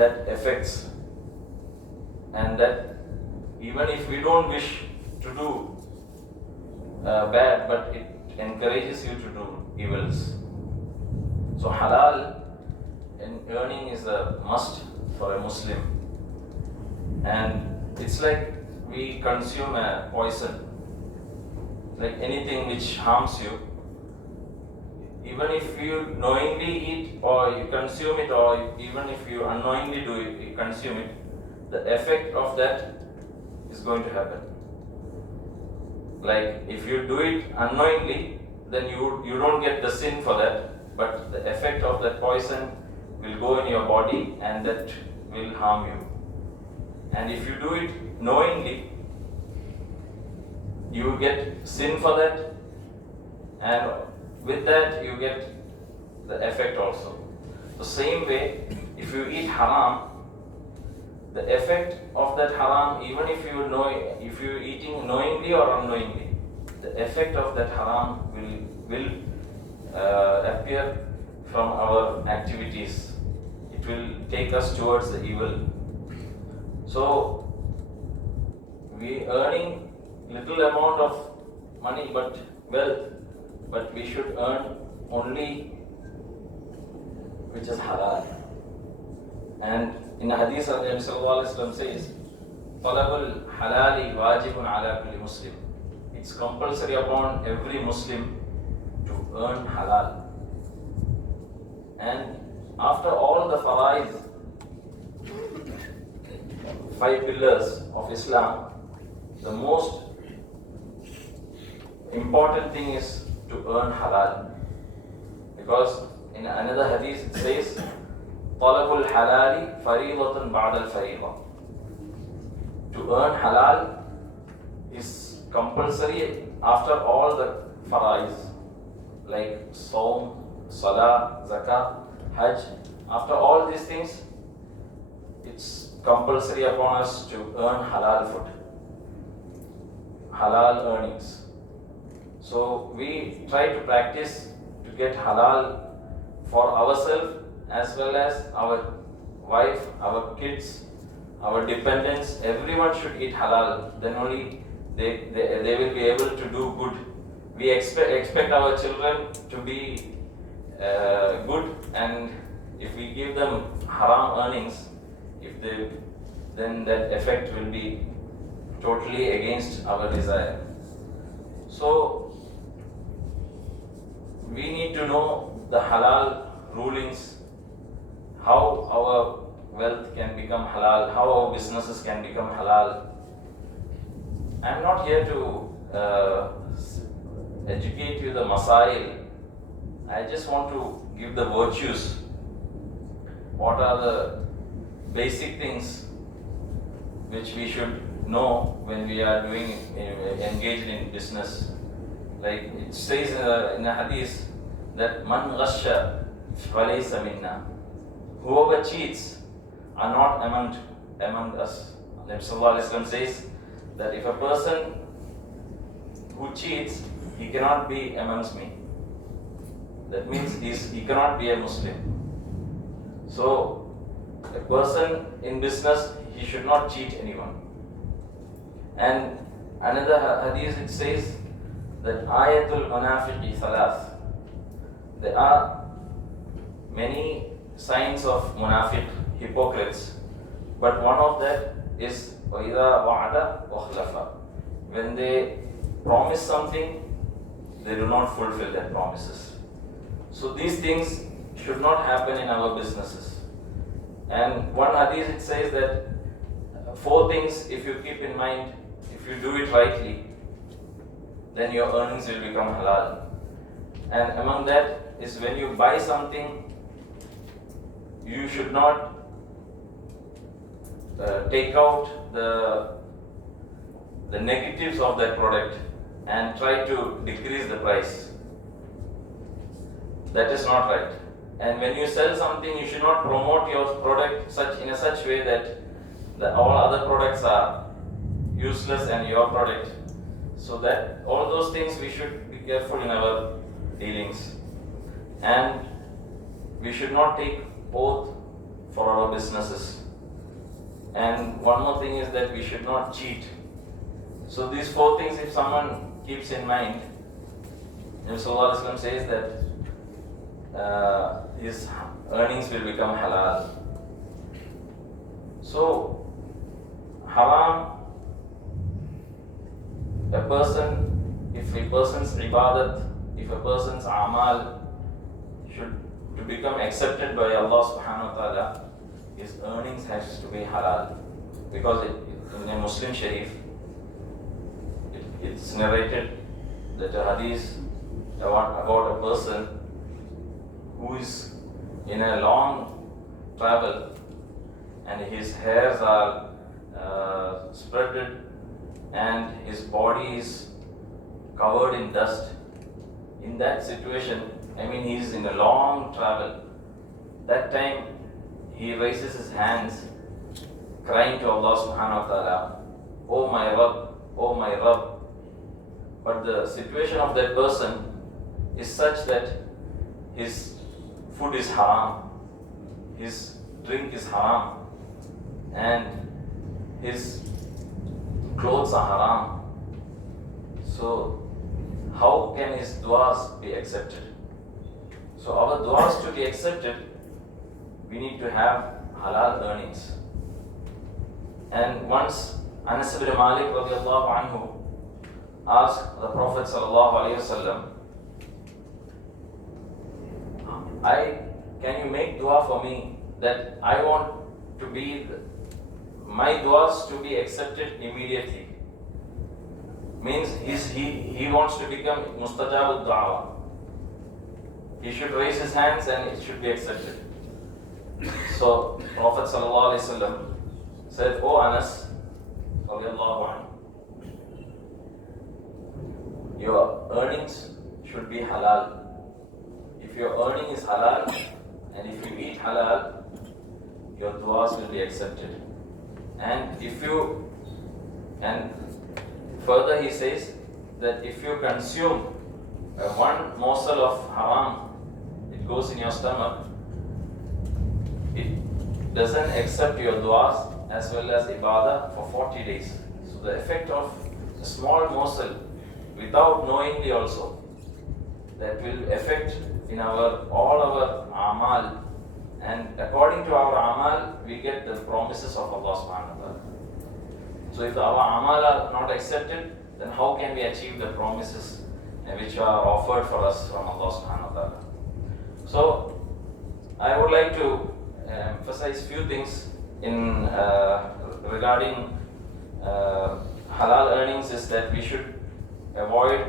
that affects, and that even if we don't wish to do bad, but it encourages you to do evils. So halal in earning is a must for a Muslim, and it's like we consume a poison, like anything which harms you. Even if you knowingly eat or you consume it, or even if you unknowingly do it, you consume it, the effect of that is going to happen. Like if you do it unknowingly, then you don't get the sin for that, but the effect of that poison will go in your body and that will harm you. And if you do it knowingly, you get sin for that, and with that you get the effect also. The same way, if you eat haram, the effect of that haram, even if you're eating knowingly or unknowingly, the effect of that haram will appear from our activities. It will take us towards the evil. So we earning little amount of money, but wealth, but we should earn only which is halal. And in the hadith, Nabi sallallahu alaihi wasallam says, "Talabul halali wajibun ala kulli Muslim." It's compulsory upon every Muslim to earn halal. And after all the faraid, 5 pillars of Islam, the most important thing is to earn halal. Because in another hadith it says, "Talabul halali fariidatun ba'da al-fariidah." To earn halal is compulsory after all the farais, like Saum, Salah, Zakah, Hajj. After all these things, it's compulsory upon us to earn halal food, halal earnings. So we try to practice to get halal for ourselves as well as our wife, our kids, our dependents. Everyone should eat halal. Then only they will be able to do good. We expect our children to be good, and if we give them haram earnings, then that effect will be totally against our desire. So we need to know the halal rulings, how our wealth can become halal, how our businesses can become halal. I am not here to educate you the masail. I just want to give the virtues. What are the basic things which we should know when we are engaged in business? Like it says in a hadith that man ghasha falaysa minna. Whoever cheats are not among us. Nabi sallallahu alaihi wasallam says that if a person who cheats, he cannot be amongst me. That means he cannot be a Muslim. So a person in business, he should not cheat anyone. And another hadith it says that ayatul munafiqi thalath. There are many signs of munafiq, hypocrites, but one of that is وَإِذَا وَعَدَ وَخْلَفَ. When they promise something, they do not fulfill their promises. So these things should not happen in our businesses. And one hadith it says that 4 things, if you keep in mind, if you do it rightly, then your earnings will become halal. And among that is when you buy something, you should not take out the negatives of that product and try to decrease the price. That is not right. And when you sell something, you should not promote your product in such way that all other products are useless and your product. So that all those things we should be careful in our dealings. And we should not take oath for our our businesses. And one more thing is that we should not cheat. So these 4 things, if someone keeps in mind, Nabi Sallallahu Alaihi Wasallam says that his earnings will become halal. So haram, if a person's ibadat, if a person's amal should to become accepted by Allah subhanahu wa ta'ala, his earnings has to be halal. Because in a Muslim Sharif, it's narrated that a hadith about a person who is in a long travel and his hairs are spreaded and his body is covered in dust. In that situation, he is in a long travel. That time he raises his hands, crying to Allah subhanahu wa ta'ala, "Oh my Rabb, oh my Rabb." But the situation of that person is such that his food is haram, his drink is haram, and his clothes are haram. So how can his du'as be accepted? So our du'as to be accepted, we need to have halal earnings. And once Anas ibn Malik radiallahu anhu asked the Prophet sallallahu alaihi wasallam, can you make dua for me that I want to be my duas to be accepted immediately? Means he wants to become mustajabud da'wa. He should raise his hands and it should be accepted. So Prophet sallallahu alaihi wasallam said, "O Anas radiallahu anhu, your earnings should be halal. If your earning is halal and if you eat halal, your du'as will be accepted. And further he says that if you consume one morsel of haram, it goes in your stomach, it doesn't accept your du'as as well as ibadah for 40 days. So the effect of a small morsel, without knowingly also, that will affect in all our amal, and according to our amal we get the promises of Allah subhanahu wa ta'ala. So if our amal are not accepted, then how can we achieve the promises which are offered for us from Allah subhanahu wa ta'ala? So I would like to emphasize few things in regarding halal earnings, is that we should avoid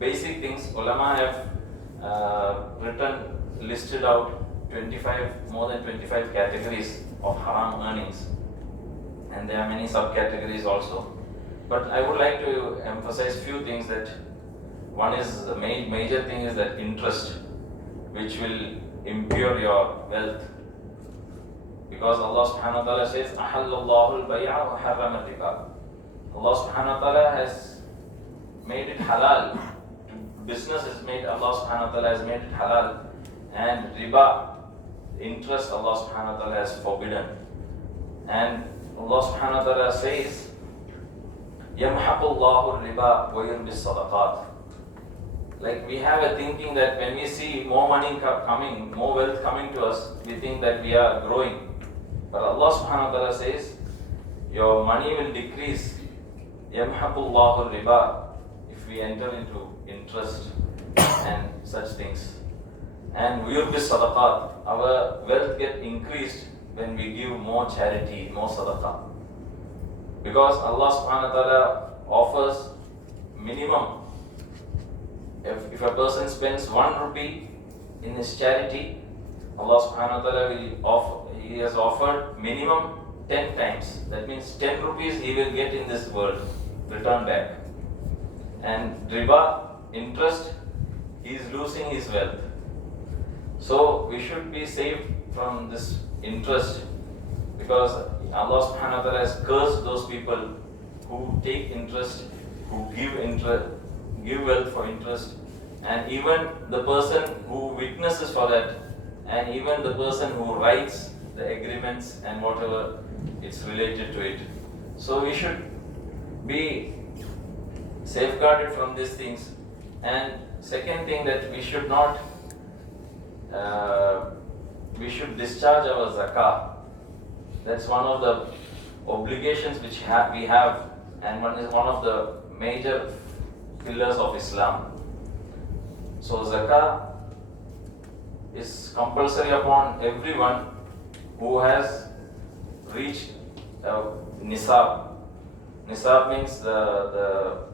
basic things. Ulama have listed out more than 25 categories of haram earnings, and there are many subcategories also. But I would like to emphasize few things. That one is the major thing is that interest, which will impure your wealth, because Allah subhanahu wa ta'ala says, "Ahallallahu al-bay'a wa harrama riba." Allah subhanahu wa ta'ala has made it halal. Business is made, Allah subhanahu wa ta'ala has made it halal, and riba, interest, Allah subhanahu wa ta'ala has forbidden. And Allah subhanahu wa ta'ala says, يَمْحَقُ اللَّهُ الرِّبَا وَيُرْبِي الصَّدَقَاتِ. Like we have a thinking that when we see more money coming, more wealth coming to us, we think that we are growing. But Allah subhanahu wa ta'ala says, your money will decrease. يَمْحَقُ اللَّهُ الرِّبَا, if we enter into interest and such things. And وَيُرْبِي الصَّدَقَاتِ, our wealth get increased when we give more charity, more sadaqah. Because Allah subhanahu wa ta'ala offers minimum. If a person spends 1 rupee in his charity, Allah subhanahu wa ta'ala he has offered minimum 10 times. That means 10 rupees he will get in this world, return back. And riba, interest, he is losing his wealth. So we should be saved from this interest, because Allah subhanahu wa ta'ala has cursed those people who take interest, who give wealth for interest, and even the person who witnesses for that, and even the person who writes the agreements and whatever it's related to it. So we should be safeguarded from these things. And second thing, that we should not we should discharge our zakah. That's one of the obligations which we have, and one of the major pillars of Islam. So zakah is compulsory upon everyone who has reached nisab. Nisab means a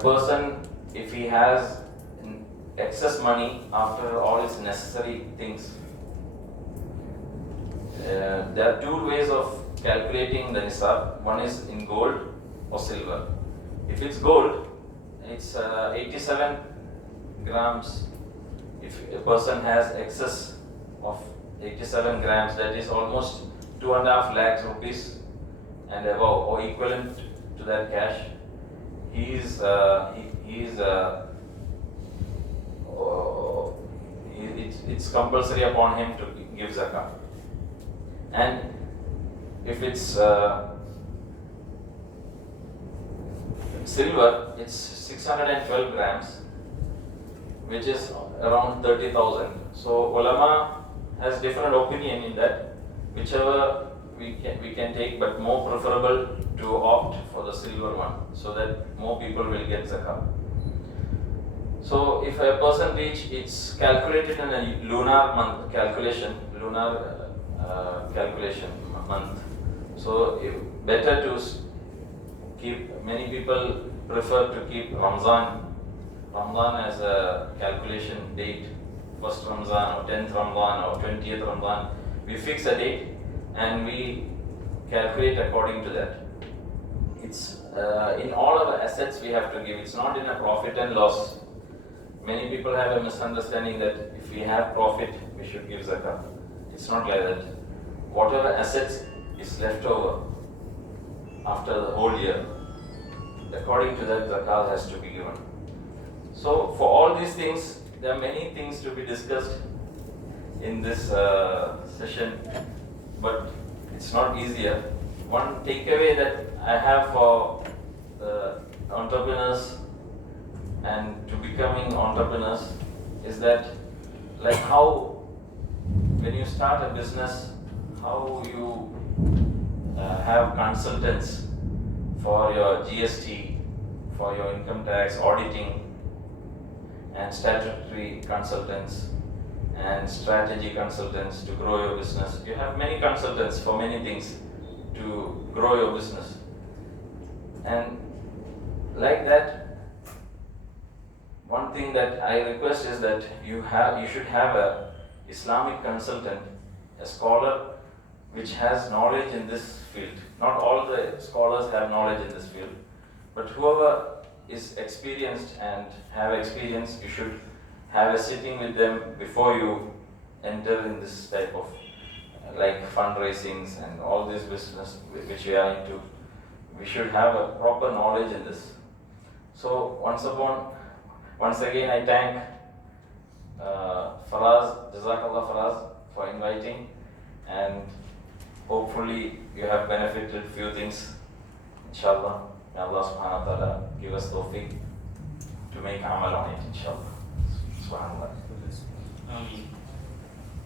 person, if he has excess money after all his necessary things. There are two ways of calculating the nisab. One is in gold or silver. If it's gold, it's 87 grams. If a person has excess of 87 grams, that is almost 2.5 lakhs rupees and above, or equivalent to that cash, it's compulsory upon him to give zakah. And if it's silver, it's 612 grams, which is around 30,000. So ulama has different opinion in that. Whichever we can take, but more preferable to opt for the silver one, so that more people will get zakah. So if a person it's calculated in a lunar month calculation, month. So better to keep. Many people prefer to keep Ramadan as a calculation date, first Ramadan or 10th Ramadan or 20th Ramadan. We fix a date and we calculate according to that. It's in all our assets we have to give. It's not in a profit and loss. Many people have a misunderstanding that if we have profit, we should give zakah. It's not like that. Whatever assets is left over after the whole year, according to that, zakah has to be given. So for all these things, there are many things to be discussed in this session, but it's not easier. One takeaway that I have for the entrepreneurs and to becoming entrepreneurs is that, like how when you start a business, how you have consultants for your GST, for your income tax, auditing, and statutory consultants and strategy consultants to grow your business. You have many consultants for many things to grow your business. And like that, one thing that I request is that you should have a Islamic consultant, a scholar which has knowledge in this field. Not all the scholars have knowledge in this field, but whoever is experienced and have experience, you should have a sitting with them before you enter in this type of like fundraisings and all this business which we are into. We should have a proper knowledge in this. So once again I thank Faraz, Jazakallah Faraz, for inviting, and hopefully you have benefited few things, inshallah. May Allah subhanahu wa ta'ala give us tawfiq to make amal on it, inshallah. Subhanallah.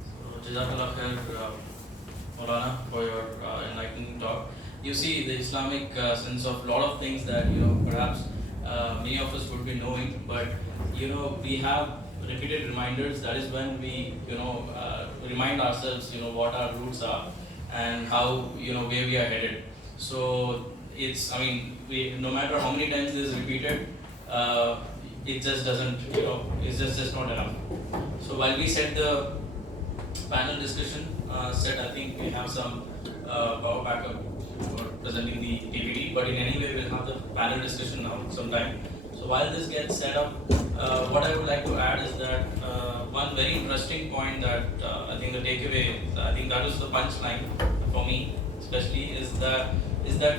So Jazakallah khair, Maulana, for your enlightening talk. You see the Islamic sense of a lot of things that perhaps many of us would be knowing, but we have repeated reminders. That is when we remind ourselves what our roots are and how where we are headed. So it's no matter how many times this is repeated, it just doesn't it's just not enough. So while we set the panel discussion set, I think we have some power backup for presenting the PPT, but in any way we'll have the panel discussion now sometime. So while this gets set up, what I would like to add is that one very interesting point that I think the takeaway, I think that is the punchline for me especially, is that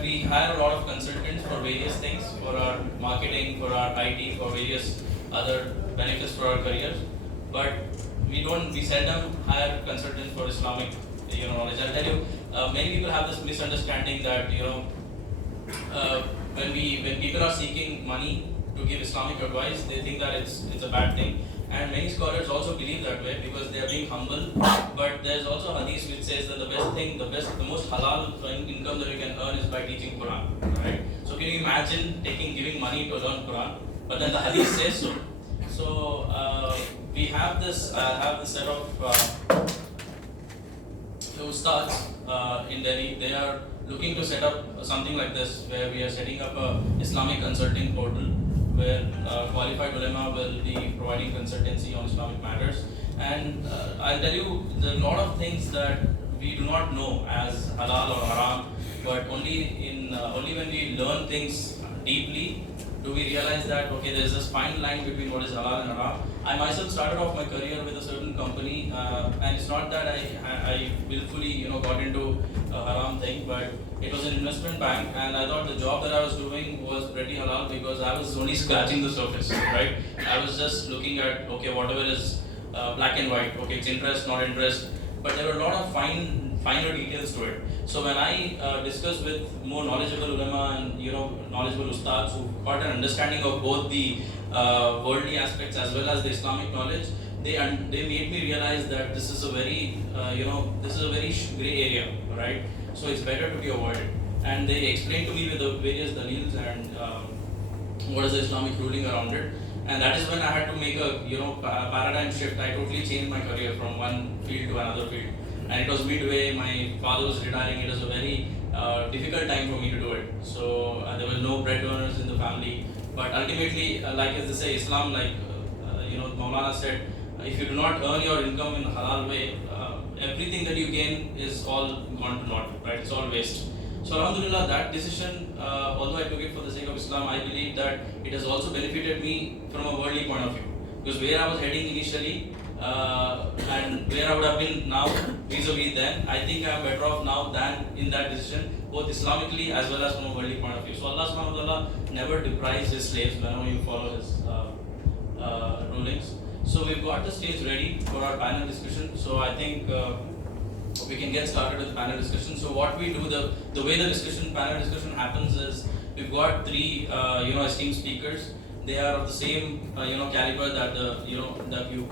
we hire a lot of consultants for various things, for our marketing, for our IT, for various other benefits for our careers. But we seldom hire consultants for Islamic knowledge. I'll tell you, many people have this misunderstanding that when people are seeking money to give Islamic advice, they think that it's a bad thing. And many scholars also believe that way because they are being humble. But there's also hadith which says that the most halal income that you can earn is by teaching Quran, right? So can you imagine giving money to learn Quran? But then the hadith says so. So we have this set of ustads in Delhi. They are looking to set up something like this, where we are setting up a Islamic consulting portal where qualified ulama will be providing consultancy on Islamic matters. And I'll tell you, there are a lot of things that we do not know as halal or haram, but only when we learn things deeply do we realize that okay, there's this fine line between what is halal and haram. I myself started off my career with a certain company, and it's not that I willfully got into a haram thing, but it was an investment bank, and I thought the job that I was doing was pretty halal because I was only scratching the surface, right? I was just looking at okay, whatever is black and white, okay, it's interest, not interest, but there were a lot of finer details to it. So when I discussed with more knowledgeable ulama and knowledgeable ustads who got an understanding of both the worldly aspects as well as the Islamic knowledge, they made me realize that this is a very gray area, right? So it's better to be avoided. And they explained to me with the various dalils and what is the Islamic ruling around it. And that is when I had to make a paradigm shift. I totally changed my career from one field to another field. And it was midway, my father was retiring, it was a very difficult time for me to do it. So there were no breadwinners in the family. But ultimately, like as they say, Islam, like Maulana said, if you do not earn your income in a halal way, everything that you gain is all gone to naught, right? It's all waste. So alhamdulillah, that decision, although I took it for the sake of Islam, I believe that it has also benefited me from a worldly point of view. Because where I was heading initially, and where I would have been now vis-a-vis then, I think I am better off now than in that decision, both Islamically as well as from a worldly point of view. So Allah subhanahu wa ta'ala never deprives his slaves whenever you follow his rulings. So we've got the stage ready for our panel discussion. So I think we can get started with panel discussion. So what we do, the way the panel discussion happens is we've got three esteemed speakers. They are of the same caliber that that you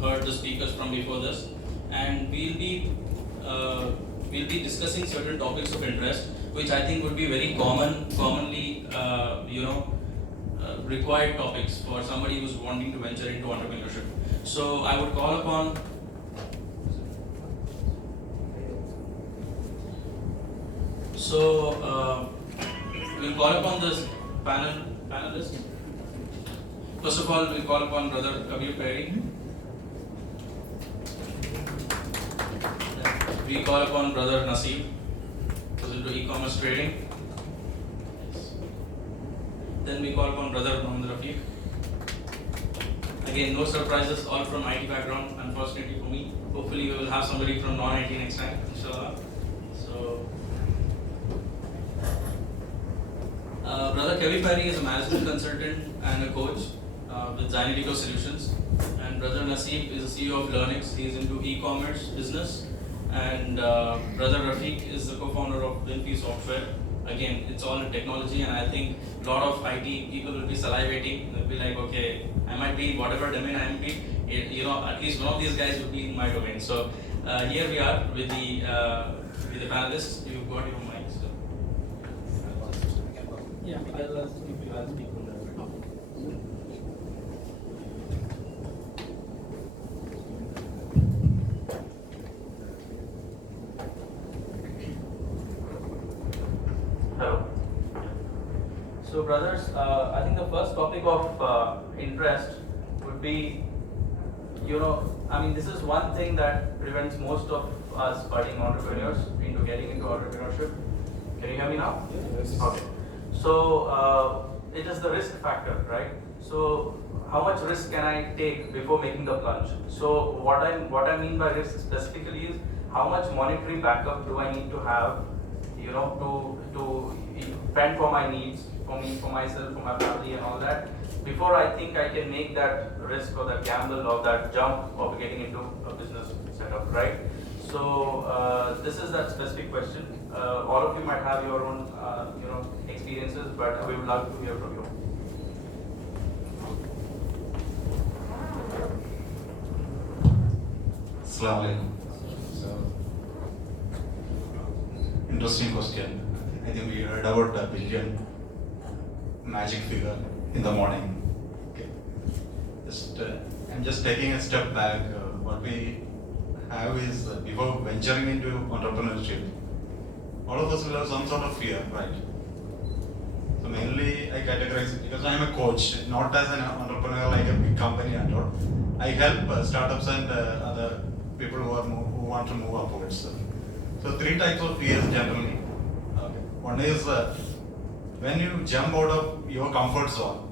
heard the speakers from before this, and we'll be discussing certain topics of interest, which I think would be very commonly required topics for somebody who's wanting to venture into entrepreneurship. So I would call upon we'll call upon this panelists. First of all, we'll call upon Brother Kabir Perry. We call upon Brother Naseeb, who's into e-commerce trading. Then we call upon Brother Mohammed Rafiq. Again, no surprises, all from IT background, unfortunately for me. Hopefully we will have somebody from non-IT next time, inshallah. So, Brother Kevin Perry is a management consultant and a coach with Zynidico Solutions. And Brother Naseeb is the CEO of Learnix. He is into e-commerce business. And Brother Rafiq is the co-founder of Winfrey Software. Again, it's all in technology, and I think a lot of IT people will be salivating. They'll be like, okay, I might be in whatever domain I am in, at least one of these guys will be in my domain. So here we are with the panelists. You've got your mic. So. Yeah, I'll speak on that. So brothers, I think the first topic of interest would be, this is one thing that prevents most of us budding entrepreneurs into getting into entrepreneurship. Can you hear me now? Yes. Okay. So it is the risk factor, right? So how much risk can I take before making the plunge? So what I mean by risk specifically is how much monetary backup do I need to have to fend for my needs, for me, for myself, for my family, and all that. Before I think I can make that risk or that gamble or that jump of getting into a business setup, right? So this is that specific question. All of you might have your own, experiences, but we would love to hear from you. Assalamu alaikum. So, interesting question. I think we heard about the billion magic figure in the morning. Okay. I'm just taking a step back. What we have is before venturing into entrepreneurship, all of us will have some sort of fear, right? So mainly I categorize it because I'm a coach, not as an entrepreneur like a big company and all. I help startups and other people who want to move upwards. So three types of fears generally. Okay. One is when you jump out of your comfort zone,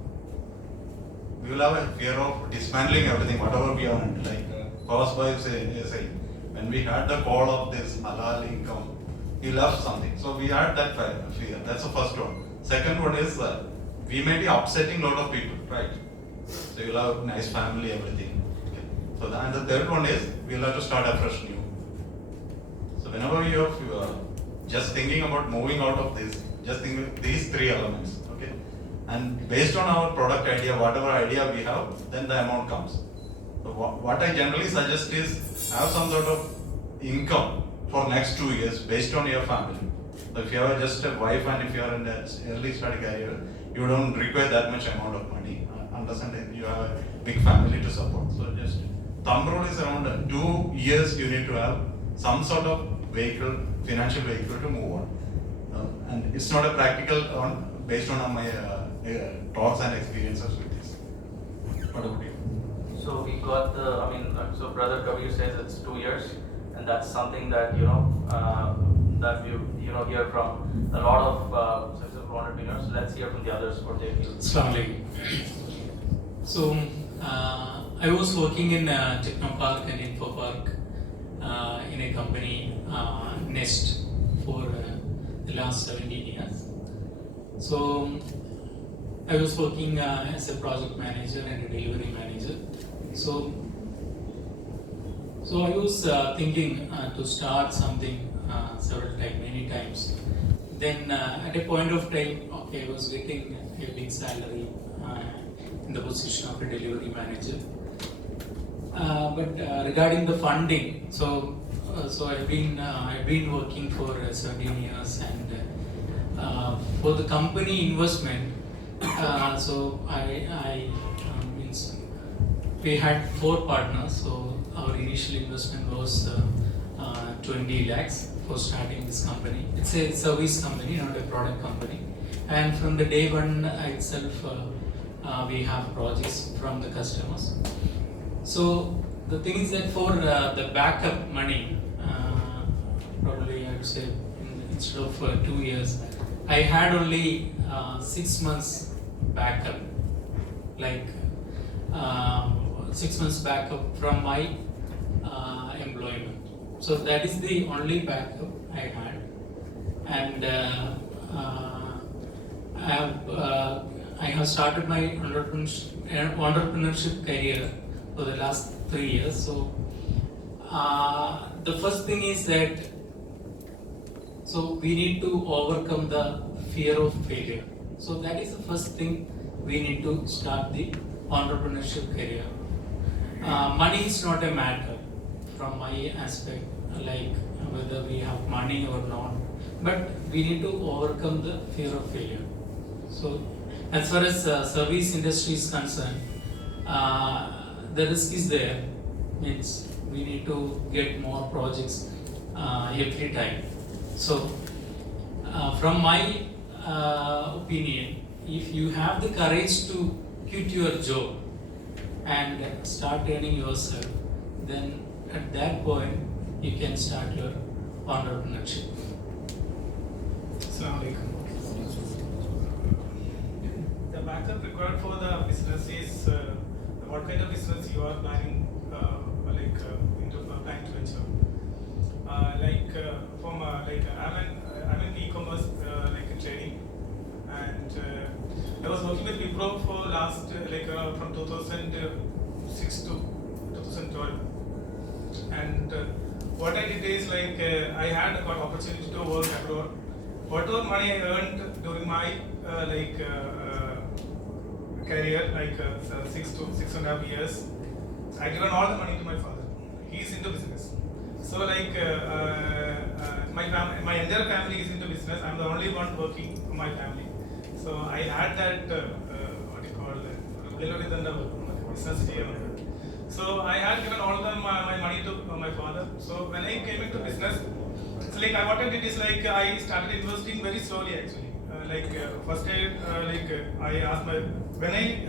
we will have a fear of dismantling everything, whatever we earned. Like Kosbay is saying, when we had the call of this halal income, we left something. So we had that fear. That's the first one. Second one is we may be upsetting a lot of people, right? So you'll have nice family, everything. Okay. So and the third one is we'll have to start afresh new. So whenever you're just thinking about moving out of this, just think of these three elements, okay? And based on our product idea, whatever idea we have, then the amount comes. So what I generally suggest is have some sort of income for next 2 years based on your family. So if you have just a wife and if you are in an early study career, you don't require that much amount of money. Understand that you have a big family to support. So just thumb rule is around 2 years you need to have some sort of vehicle, financial vehicle to move on. And it's not a practical on based on my talks and experiences with this. What about you? So we got so Brother Kabir says it's 2 years, and that's something that that we hear from a lot of successful entrepreneurs. Let's hear from the others what they feel. Assalamu alaikum. So I was working in Technopark and Infopark in a company Nest for the last 17 years. So I was working as a project manager and a delivery manager. So I was thinking to start something many times. Then at a point of time, okay, I was getting a big salary in the position of a delivery manager. But regarding the funding, so I've been working for 17 years, and for the company investment, so I means we had 4 partners. So our initial investment was 20 lakhs for starting this company. It's a service company, not a product company. And from the day one itself, we have projects from the customers. So the thing is that for the backup money, probably I would say instead of 2 years, I had only 6 months backup, like 6 months backup from my employment. So that is the only backup I had, and I have started my entrepreneurship career for the last 3 years. So the first thing is that we need to overcome the fear of failure. So that is the first thing we need to start the entrepreneurship career. Money is not a matter from my aspect, like whether we have money or not, but we need to overcome the fear of failure. So as far as service industry is concerned, the risk is there, means we need to get more projects every time. So from my opinion, if you have the courage to quit your job and start earning yourself, then at that point you can start your entrepreneurship. Assalamu alaikum. The backup required for the business is what kind of business you are planning, into planning to venture. From I'm an last from 2006 to 2012. And what I did is I had got opportunity to work abroad. Whatever money I earned during my career, 6.5 years, I given all the money to my father. He is into business. So my entire family is into business. I'm the only one working for my family. So I had that business here. So I had given all my money to my father. So when I came into business, it's what I did is I started investing very slowly actually. First I asked when I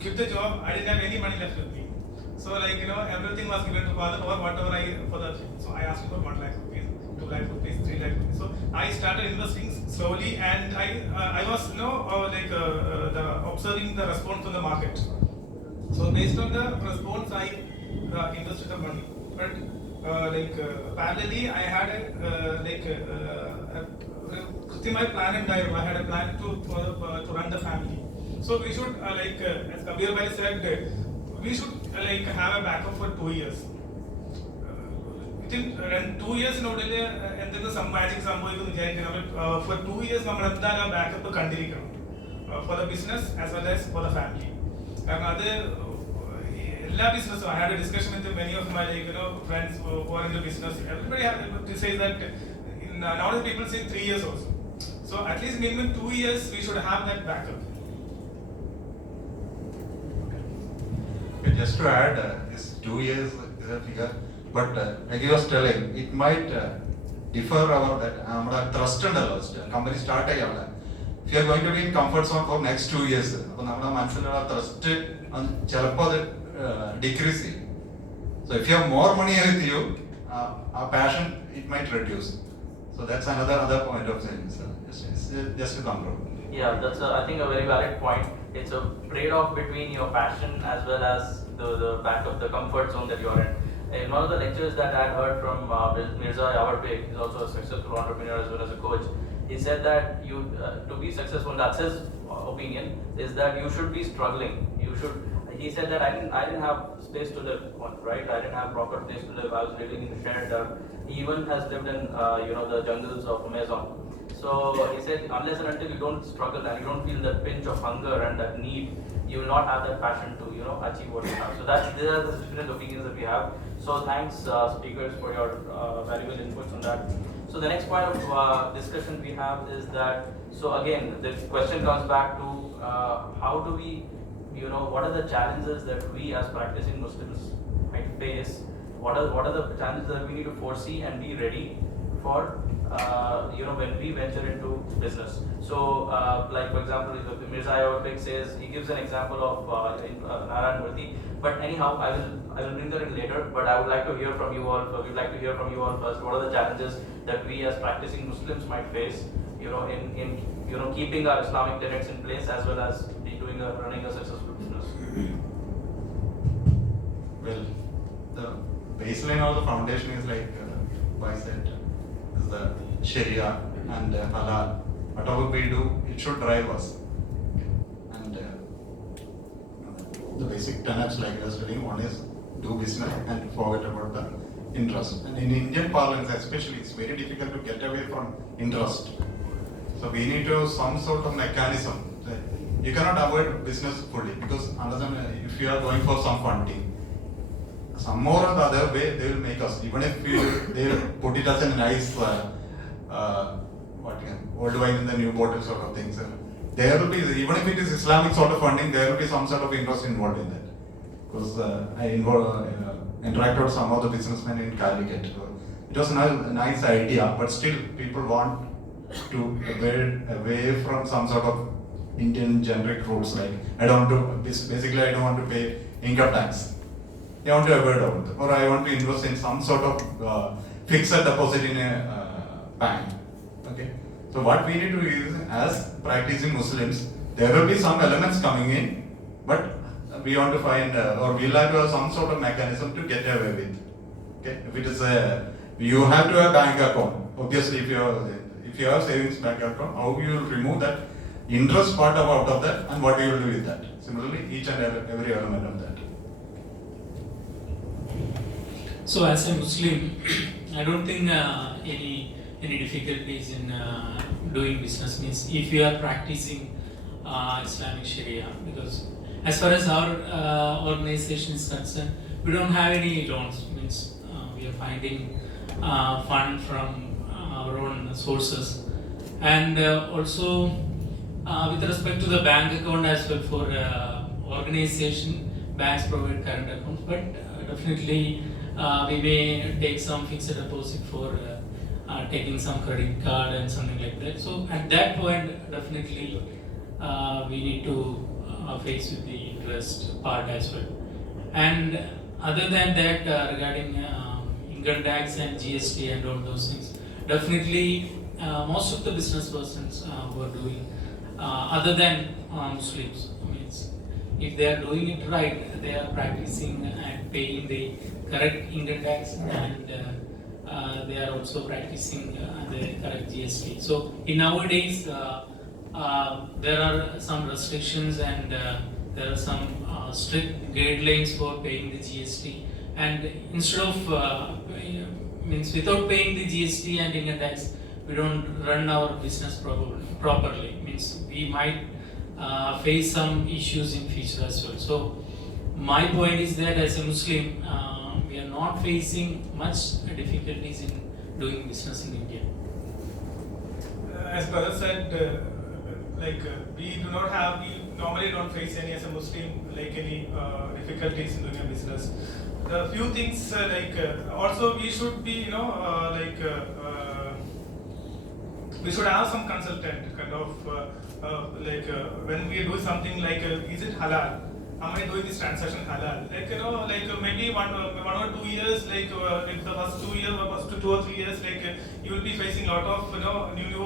quit the job, I didn't have any money left with me. So everything was given to father or whatever for the. So I asked for 1 lakh rupees, 2 lakh rupees, 3 lakh rupees. So I started investing slowly, and I was observing the response from the market. So based on the response, I invested the money. But parallelly, I had my plan and I had a plan to run the family. So we should as Kabir Bhai said, we should have a backup for 2 years. Within 2 years, some magic for 2 years, we have a backup for the business as well as for the family. Business, I had a discussion with many of my friends who are in the business. Everybody says that nowadays people say 3 years also. So at least minimum 2 years we should have that backup. Just to add, this 2 years is a figure, but like you was telling, it might differ our that trust and company start. If you are going to be in comfort zone for next 2 years, trust decrease. So if you have more money with you, our passion it might reduce. So that's another point of saying. So just to conclude. Yeah, that's I think a very valid point. It's a trade-off between your passion as well as the back of the comfort zone that you're in. In one of the lectures that I had heard from Mirza Yavarpek, he's also a successful entrepreneur as well as a coach. He said that you to be successful, that's his opinion, is that you should be struggling. You should. He said that I didn't have space to live on, right? I didn't have proper place to live. I was living in shared. He even has lived in the jungles of Amazon. So he said, unless and until you don't struggle and you don't feel that pinch of hunger and that need, you will not have that passion to achieve what you have. So these are the different opinions that we have. So thanks speakers for your valuable inputs on that. So the next point of discussion we have is that, so again the question comes back to how do we, what are the challenges that we as practicing Muslims might face? What are the challenges that we need to foresee and be ready for when we venture into business? So like for example, Mirza Yavarpek says, he gives an example of Narayan Murthy. But anyhow, I will bring that in later. But I would like to hear from you all. We'd like to hear from you all first. What are the challenges that we as practicing Muslims might face? In keeping our Islamic tenets in place as well as running a successful business. Well, the baseline of the foundation is I said, is the Sharia and Halal. Whatever we do, it should drive us. And the basic tenets like I was telling, one is do business and forget about the interest. And in Indian parlance especially, it's very difficult to get away from interest. So we need to have some sort of mechanism. You cannot avoid business fully because if you are going for some funding, some more or the other way they will make us. Even if they put it as a nice old wine in the new bottle sort of things. There will be, even if it is Islamic sort of funding, there will be some sort of interest involved in that. Because I interacted with some of the businessmen in Calicut. It was a nice idea, but still people want to get away from some sort of Indian generic rules like I don't want to pay income tax. I want to avoid all that, or I want to invest in some sort of fixed deposit in a bank. Okay. So what we need to do is, as practicing Muslims, there will be some elements coming in, but we want to find or we'll have to have some sort of mechanism to get away with. Okay. If it is you have to have bank account. Obviously, if you have savings bank account, how you will remove that? interest part out of that and what we will do with that. Similarly, each and every element of that. So as a Muslim, I don't think any difficulties in doing business means if you are practicing Islamic Sharia, because as far as our organization is concerned, we don't have any loans. Means we are finding fund from our own sources, and also with respect to the bank account as well for organization, banks provide current accounts, but definitely we may take some fixed deposit for taking some credit card and something like that. So at that point, definitely we need to face with the interest part as well. And other than that, regarding income tax and GST and all those things, definitely most of the business persons who are doing, other than Muslims, means if they are doing it right, they are practicing and paying the correct income tax, and they are also practicing the correct GST. So in nowadays, there are some restrictions and there are some strict guidelines for paying the GST. And instead of means without paying the GST and income tax, we don't run our business properly. Means we might face some issues in future as well. So my point is that as a Muslim, we are not facing much difficulties in doing business in India. As brother said, we do not have, we normally don't face any as a Muslim any difficulties in doing a business. The few things also we should be we should have some consultant kind of when we do something is it halal? Am I doing this transaction halal? Maybe one or 2 years, if the first 2 years or first 2 or 3 years, you will be facing a lot of new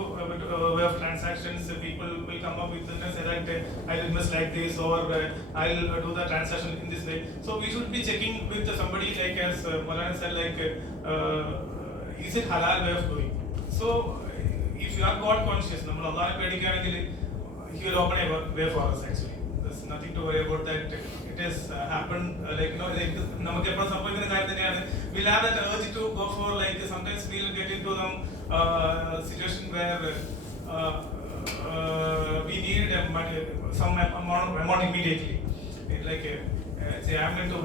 way of transactions. People will come up with say that I'll invest like this or I'll do the transaction in this way. So we should be checking with somebody as Malana said is it halal way of doing? So if you are God conscious, He will open a way for us actually. There's nothing to worry about that. It has happened we'll have that urge to go for sometimes we'll get into some situation where we need some amount immediately. Say I'm into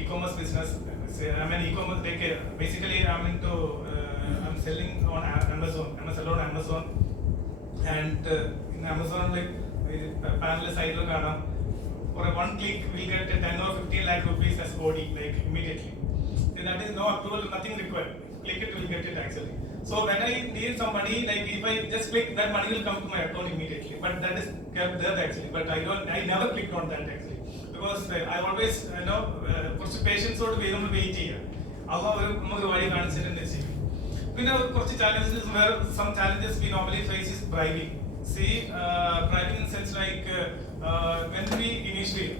e-commerce business. Say I'm an e-commerce basically I'm into I'm selling on Amazon. I'm a seller on Amazon, and in Amazon panel side for a one click we'll get 10 or 15 lakh rupees as OD immediately. So that is no approval, nothing required. Click it, we'll get it actually. So when I need some money, if I just click, that money will come to my account immediately. But that is kept there actually. But I never clicked on that actually because I always patience or wait here. Challenges where some challenges we normally face is bribing. See, bribing in sense when we initially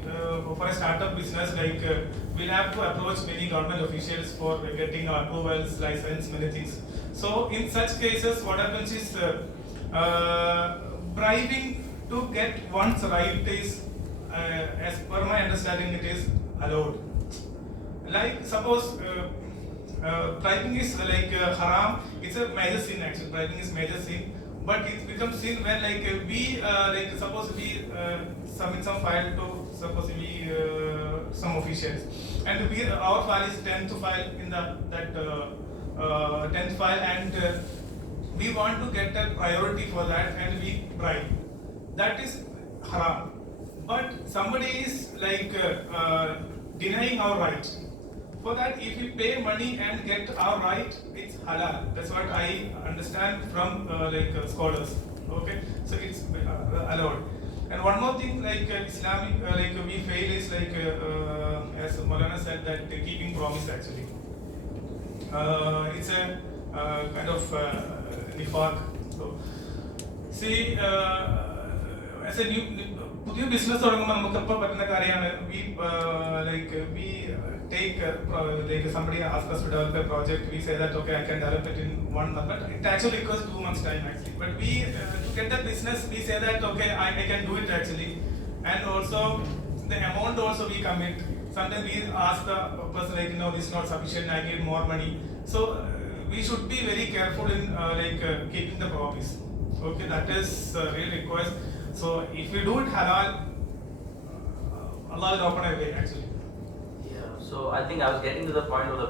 for a startup business we'll have to approach many government officials for getting approvals, license, many things. So in such cases, what happens is bribing to get one's right is, as per my understanding, it is allowed. Suppose bribing is haram. It's a major sin actually. Bribing is major sin. But it becomes sin when we suppose we submit some file to some officials, and our file is 10th file in that 10th file, and we want to get a priority for that, and we bribe. That is haram. But somebody is denying our right. For that, if we pay money and get our right, it's halal. That's what I understand from scholars. Okay, so it's allowed. And one more thing, Islamic, we fail is as Maulana said, that keeping promise actually. It's a kind of nifaq. So, see, as a new business, we take like somebody asks us to develop a project, we say that okay, I can develop it in 1 month, but it actually requires 2 months time actually. But we to get that business, we say that okay, I can do it actually, and also the amount also we commit. Sometimes we ask the person like, no, this is not sufficient, I need more money. So we should be very careful in keeping the promise. Okay, that is really requires. So if we do it halal, Allah will open a way actually. Yeah, so I think I was getting to the point of the